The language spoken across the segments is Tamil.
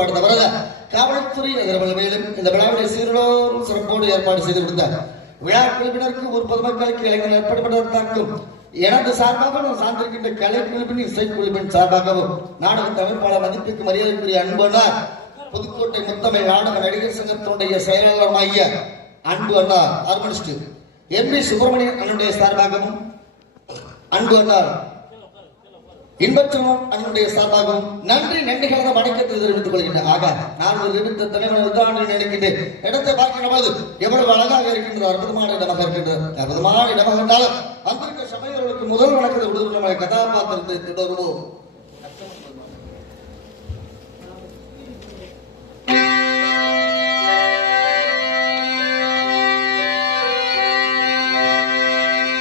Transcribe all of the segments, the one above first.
ஏற்பாடு தவறல காவல்துறை நகரவர்கள் மேலும் இந்த விழாவினை சீரோடும் சிறப்போடு ஏற்பாடு செய்து கொடுத்தார். விழா குழுவினருக்கு ஒரு பொதுமக்களுக்கு இளைஞர் ஏற்படுவதற்கும் எனது சார்பாகவும் சார்ந்திருக்கின்ற கலை குழுவின் இசைக்குழுவின் சார்பாகவும் நாடக தமிழ்பாளர் மதிப்புக்கு மரியாதைக்குரிய அன்பனார் புதுக்கோட்டை முத்தமிழ் நாடக நடிகர் சங்கத்தினுடைய செயலாளருமாகிய அன்பு அண்ணா ஹார்மோனிஸ்ட் எம்பி சுப்பிரமணியன் அண்ணனுடைய சார்பாகவும் அன்பு அண்ணார் இன்பற்றமும் அண்ணனுடைய சார்பாகவும் நன்றிகளை வணக்கத்தை தெரிவித்துக் கொள்கின்றேன். ஆக நான் ஒரு நிமித்த தலைவர் நினைக்கின்றேன். இடத்தை பார்க்கின்ற போது எவ்வளவு அழகாக இருக்கின்றது, அற்புதமான இடமாக இருக்கின்றது. அற்புதமான இடமாக இருந்தாலும் அங்கிருக்க சபையர்களுக்கு முதல் வணக்கத்தை விடுதல் நம்ம கதாபாத்திரத்தை தொடர்வோம்.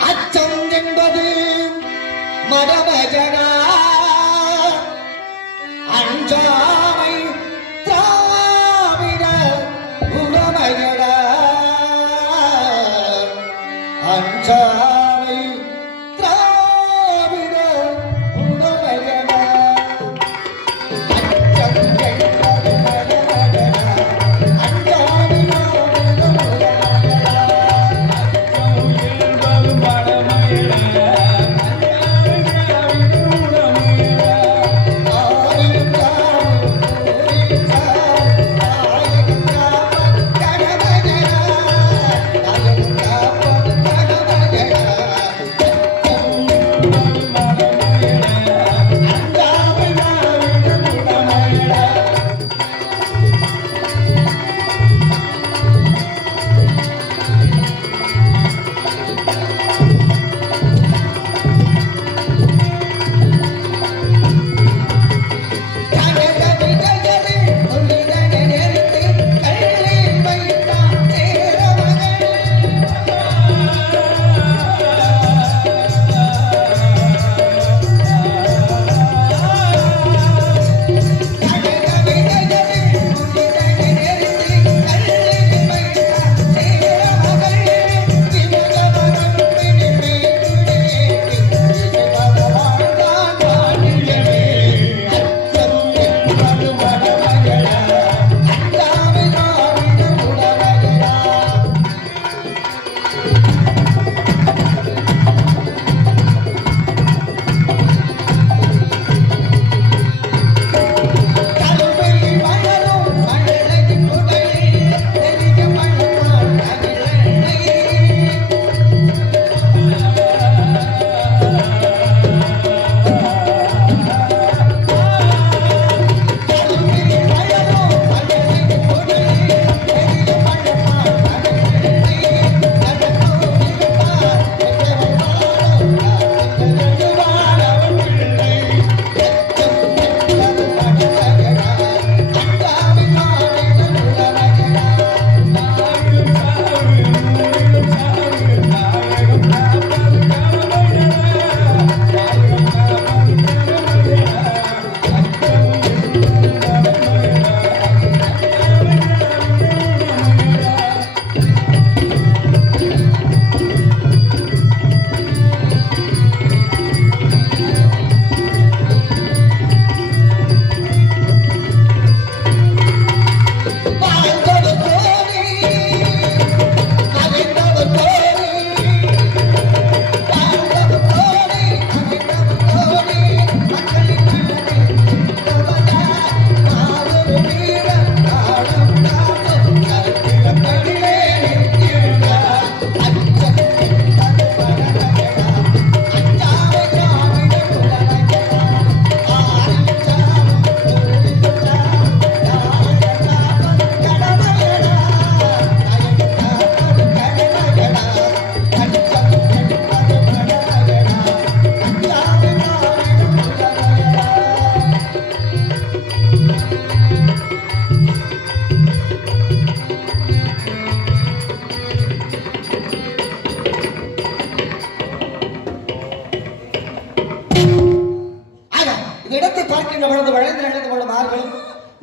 அச்சம் என்பது மரபஜனா அஞ்சாமை திராவிட உறமையடா அஞ்சாமை திராவிட உறமையடா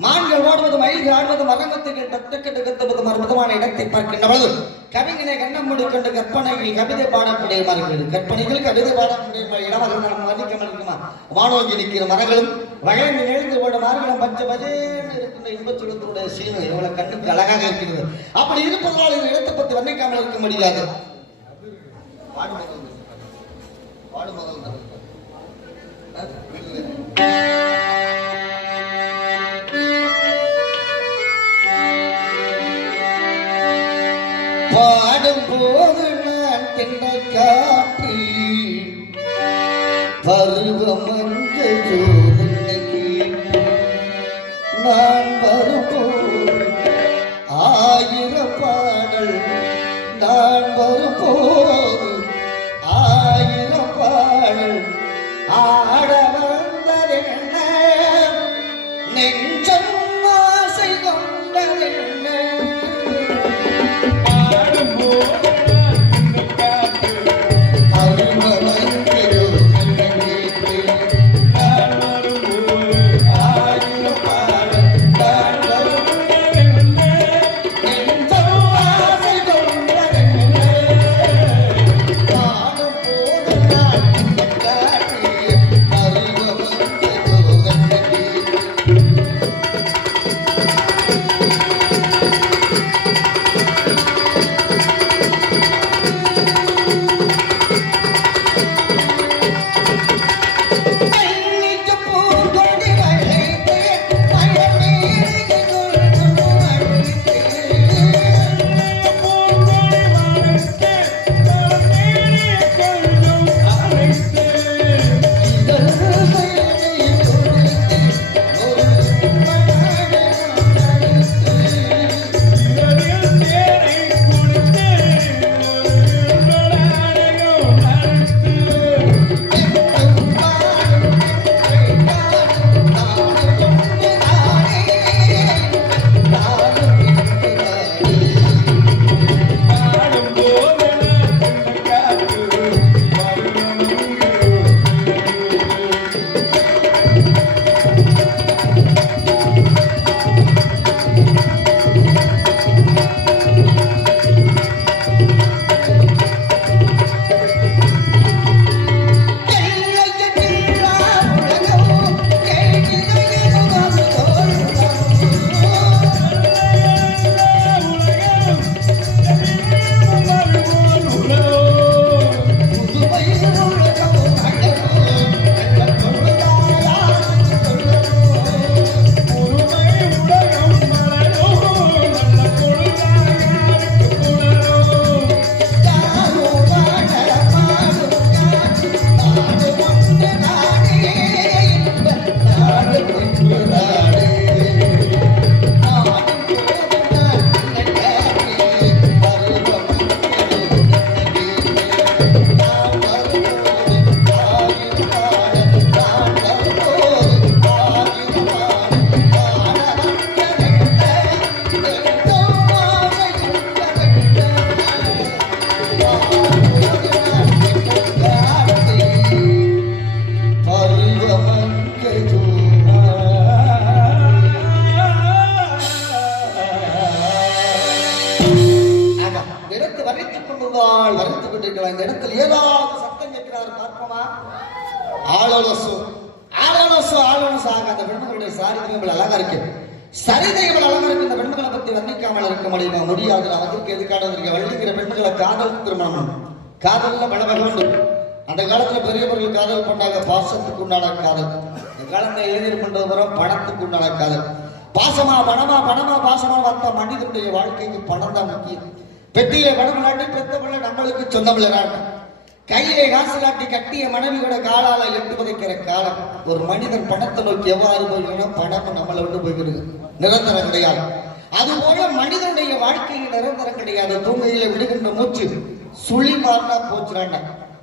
மான்கள் ஓடுவது மயில்கள் ஆடுவது மரங்கத்துக்கு தட்டுக்கட்டு கத்துவது மர்மமான இடத்தை பார்க்கின்ற பொழுது கவிஞனை கண்ணம் மூடிக்கொண்டு கற்பனைகள் கவிதை பாடக்கூடிய மரங்கள் கற்பனைகள் கவிதை பாடக்கூடிய இடமாக நம்ம வர்ணிக்க முடியுமா? வானோங்கி நிற்கிற மரங்களும் வளைந்து எழுந்து கொண்ட மார்கலம் பச்சை பஜேன்னு இருக்கின்ற இன்பச்சுலத்தினுடைய சீனு இவளை கண்ணுக்கு அழகாக இருக்கிறது. அப்படி இருப்பதனால் இந்த இடத்தை பற்றி வர்ணிக்காமல் இருக்க முடியாது. பாடும் போது நான் தென்னை காற்று பருவம் அங்கே நான் வரும்போது ஆயிரம் பாடல் நான் வரும்போது ஆயிரம் பாடல் ஆட வந்ததென்ன நெஞ்சம் ஆசை கொண்டதென்ன சரிதைகள் அலங்கரிக்கும் இந்த பெண்களை பற்றி வர்ணிக்காமல் இருக்க முடியாது. அதற்கு எதுக்கான வள்ளிக்கிற பெண்களை காதல் திருமணம் காதல்ல பலவகை. அந்த காலத்துல பெரியவர்கள் காதல் பண்ணாங்க, பாசத்துக்கு உண்டான காதல். இந்த காலத்துல இளைஞர் பண்றது வரும் பணத்துக்கு உண்டான காதல். பாசமா பணமா பணமா பாசமா வந்த மனிதனுடைய வாழ்க்கைக்கு பணம் தான் முக்கியம். பெட்டியை பணம் நாட்டி பெத்த பிள்ளை நம்மளுக்கு சொந்தம் இல்லைனாட்டு கையிலே காசு காட்டி கட்டிய மனைவியோட காலால எட்டு புதைக்கிற காலம். ஒரு மனிதன் பணத்தை நோக்கி எவ்வாறு போய்க்கணும், பணம் நம்மளை விட்டு போய்க்கிறது நிரந்தரம் கிடையாது. அதுபோல மனிதனுடைய வாழ்க்கையில் நிரந்தரம் கிடையாது. தூங்கையில விடுகின்ற மூச்சு சுழி மாறினா போச்சுறாண்ட.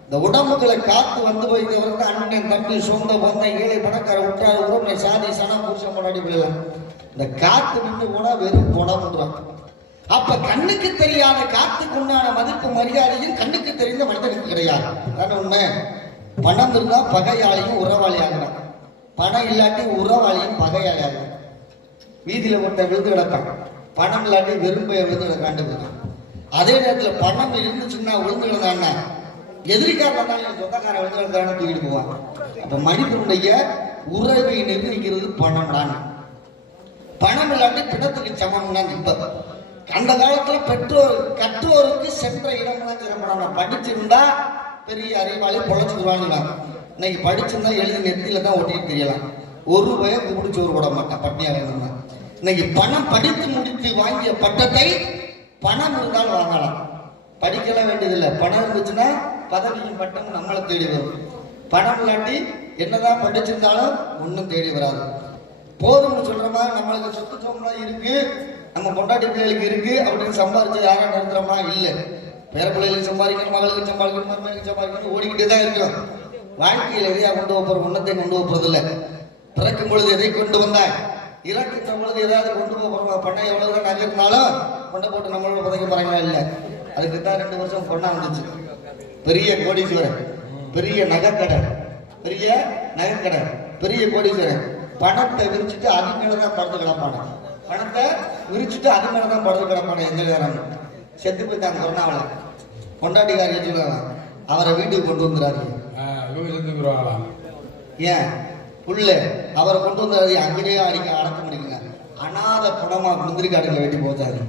இந்த உடம்புகளை காத்து வந்து போய்க்கிறவங்க அண்ணன் தம்பி சொந்த பொந்த ஏழை பணக்கார விட்டாரு உறவு சாதி சனம் புருஷன் முன்னாடி விடலாம். இந்த காத்து நின்று போனா வெறும் பணம்ன்றான். அப்ப கண்ணுக்கு தெரியாத காத்துக்கு உண்டான மதிப்பு மரியாதையும் கண்ணுக்கு தெரிந்த மனிதனுக்கு கிடையாது. அதான உண்மை. பணம் இருந்தா பகையாளியும் உறவாளி ஆகிறான், பணம் இல்லாட்டி உறவாளியும் பகையாளி ஆகிறான். வீதியில ஒருத்தன் விழுந்து கிடப்பான், பணம் இல்லாட்டி வெறும்பைய விழுந்து கிடக்காண்டு போயிடும். அதே நேரத்துல பணம் இருந்துச்சுன்னா விழுந்து கிடந்தான்னா எதிரிக்காரன் சொந்தக்காரன் விழுந்து கிடந்தான்னு தூக்கிட்டு போவான். அப்ப மனிதனுடைய உறவை நிர்ணயிக்கிறது பணம் தான். பணம் இல்லாட்டி பிணத்துக்கு சமம் தான். இப்ப அந்த காலத்துல கற்றோருக்கு சென்ற இடம்லாம் சிறப்படம். படிச்சிருந்தா பெரிய அறிவாளி பொழைச்சிருவாங்க. இன்னைக்கு படிச்சிருந்தா எழுதி நெத்தியில தான் ஒட்டிட்டு தெரியலாம். ஒரு வயது முடிச்சு ஒரு விட மாட்டான் பட்டினியா இருந்தா. இன்னைக்கு பணம் படித்து முடித்து வாங்கிய பட்டத்தை பணம் இருந்தால் வாங்கலாம். படிக்கல வேண்டியதில்லை. பணம் இருந்துச்சுன்னா பதவியும் பட்டம் நம்மளை தேடி வரும். பணம் இல்லாட்டி என்னதான் படிச்சிருந்தாலும் ஒன்றும் தேடி வராது. போதும்னு சொல்றோமா, நம்மளுக்கு சொத்து சோம்பலாம் இருக்கு, நம்ம பொண்டாட்டி பிள்ளைகளுக்கு இருக்கு அப்படின்னு சம்பாதிச்சு யாரும் நிறுத்துறோமா? இல்லை. பேர பிள்ளைகளுக்கு சம்பாதிக்கணும், மகளுக்கு சம்பாதிக்கணும், மருமகளுக்கு சம்பாதிக்கணும், ஓடிக்கிட்டே தான் இருக்கிறோம். வாழ்க்கையில் எதையா கொண்டு போறோம், ஒன்னத்தை கொண்டு போறது இல்லை. பிறக்கும் பொழுது எதை கொண்டு வந்தாய், இறக்கின்ற பொழுது ஏதாவது கொண்டு போறோம். பண்ண எவ்வளவுதான் நகர்ந்தாலும் கொண்டு போட்டு நம்மளோட புதைக்க போறாங்களா? இல்லை. அதுக்கு தான் 2 வருஷம் பொண்ணா வந்துச்சு. பெரிய கோடீஸ்வரன், பெரிய நகைக்கடை, பெரிய கோடீஸ்வரன். பணத்தை விரிச்சுட்டு அது மேலதான் படுத்து கிடப்பான. பணத்தை விரிச்சுட்டு அது மேலதான் படுத்து கிடப்பான. எந்த நேரம் செத்து போய்த்தாங்க கொரோனாவில. கொண்டாட்டிக்காரி சொல்லுவாங்க, அவரை வீட்டுக்கு கொண்டு வந்துடாதீங்க. ஏன் புள்ள அவரை கொண்டு வந்துடாதீங்க, அங்கேயே அடக்க முடியுங்க. அநாத பணமா முந்திரி காடுகளை வெட்டி போச்சாரு.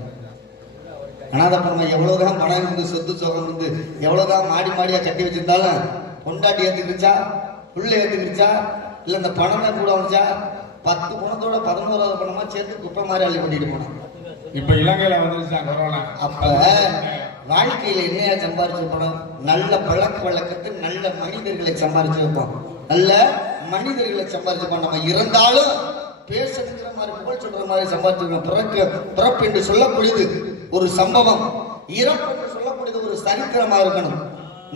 அநாத பணமா எவ்வளவுதான் பணம் இருந்து சொத்து சோகம் இருந்து எவ்வளவுதான் மாடியா கட்டி வச்சிருந்தாலும் கொண்டாட்டி ஏத்துக்கிடுச்சா, புள்ள ஏத்துக்கிடுச்சா, இல்ல இந்த பணம் தான் கூட வந்துச்சா? 10 பணத்தோட 11வது பணமா சேர்த்து குப்பை மாதிரி அள்ளி பண்ணிட்டு போனான். இப்ப இலங்கையில வந்துருச்சாங்க கொரோனா. அப்ப வாழ்க்கையில என்னையா சம்பாரிச்சு பணம்? நல்ல பழக்க வழக்கத்தை, நல்ல மனிதர்களை சம்பாரிச்சு வைப்போம். நல்ல மனிதர்களை சம்பாரிச்சு வைப்போம். நம்ம இருந்தாலும் பேசுகிற மாதிரி, புகழ் சொல்ற மாதிரி சம்பாதிச்சு. பிறப்பு என்று சொல்லக்கூடியது ஒரு சம்பவம், இறப்பு என்று சொல்லக்கூடியது ஒரு சரித்திரமா இருக்கணும்.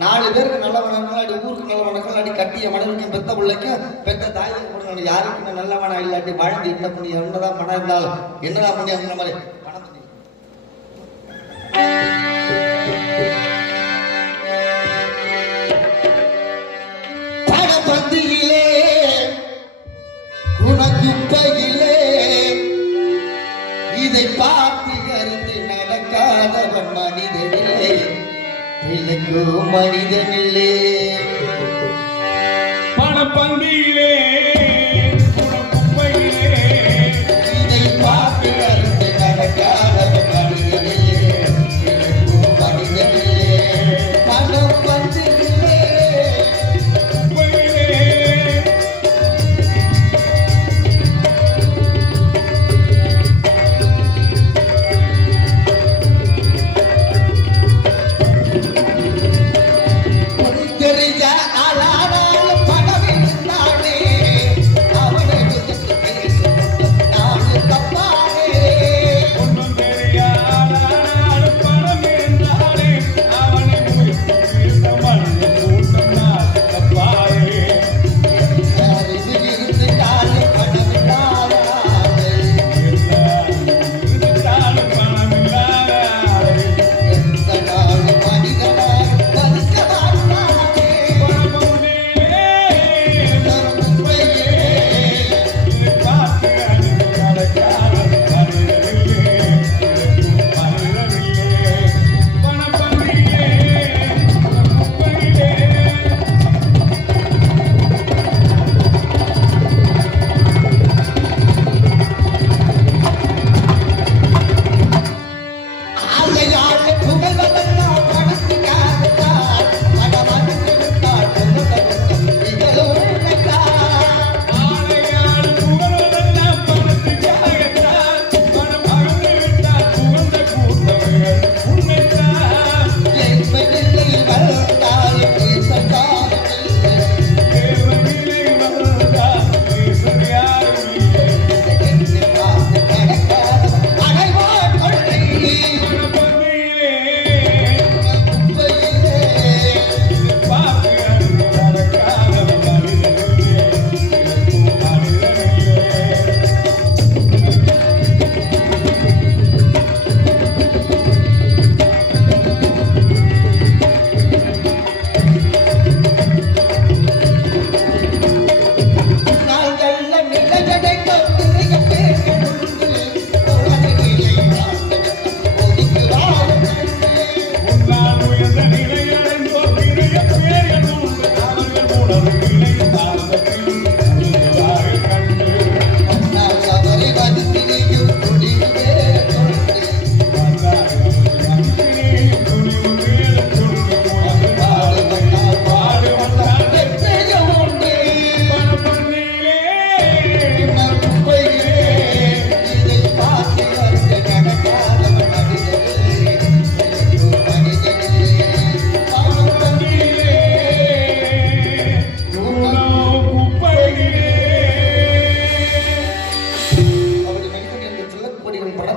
4 பேருக்கு நல்ல வணக்கம், அடி ஊருக்கு நல்ல வணக்கம், அடி கட்டிய மனைவிக்கும் பெத்த பிள்ளைக்கும் பெத்த தாய்க்கு கொடுக்கணும். யாருக்குமே நல்ல மனம் இல்லாட்டி வாழ்ந்து என்ன பண்ணி என்னதான் மனம் இருந்தாலும் என்னதான் பண்ணி அந்த மாதிரி பணம் பண்ணி பணப்பந்தியிலே குணக்குப்பையிலே இதை பார்த்து அறிந்து நடக்காதவன் மனிதனிலே, விலகு மனிதனிலே. பணப்பந்தியிலே குணக்குப்பையிலே இதை பார்த்து அறிந்து நடக்காதவன் மனிதனிலே, விலகு மனிதனிலே. பணப்பந்தியிலே தெரிஞ்ச ஆளானாலும் பணம் இருந்தாலே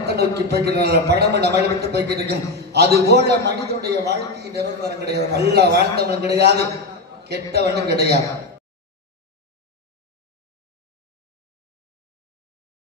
பணத்தை நோக்கி போய்க்கிறாங்க, பணம் நம்மளை விட்டு போய்கிட்டு இருக்கும். அது போல மனிதனுடைய வாழ்க்கை நிரந்தரம் கிடையாது. நல்லா வாழ்ந்தவனும் கிடையாது, கெட்டவனும் கிடையாது.